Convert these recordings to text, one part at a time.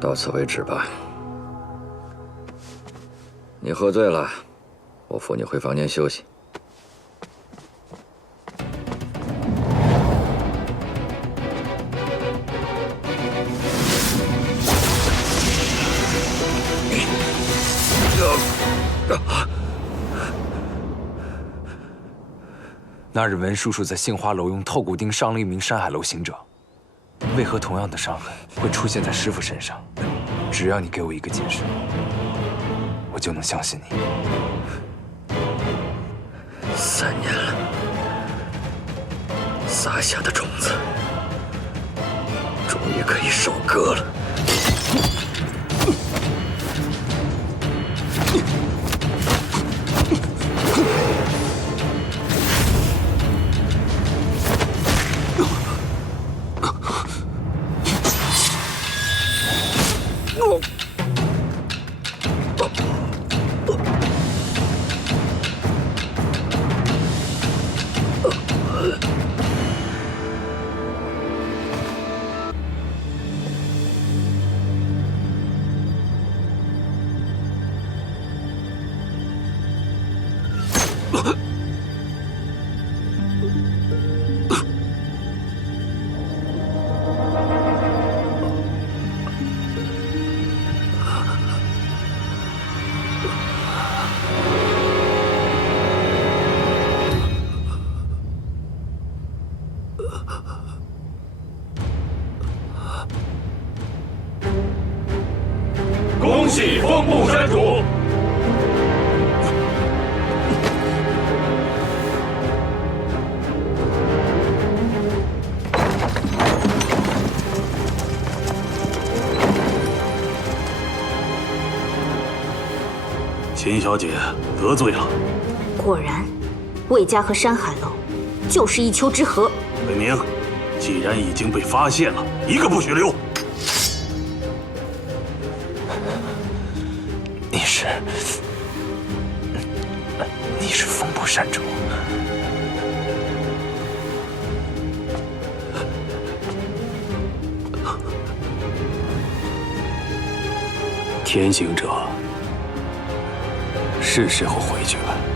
到此为止吧。你喝醉了，我扶你回房间休息。那日文叔叔在杏花楼用透骨钉伤了一名山海楼行者，为何同样的伤痕会出现在师傅身上？只要你给我一个解释，我就能相信你。三年了，撒下的种子终于可以收割了。Ugh! 恭喜风部山主！秦小姐得罪了。果然，魏家和山海楼就是一丘之貉。北明，既然已经被发现了，一个不许留。你是，你是风部山主。天行者，是时候回去了。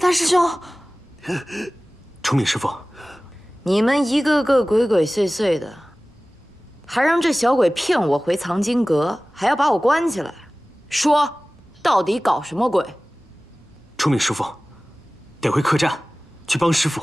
大师兄，崇礼师傅，你们一个个鬼鬼祟祟的，还让这小鬼骗我回藏经阁，还要把我关起来，说到底搞什么鬼？崇礼师傅，得回客栈去帮师傅。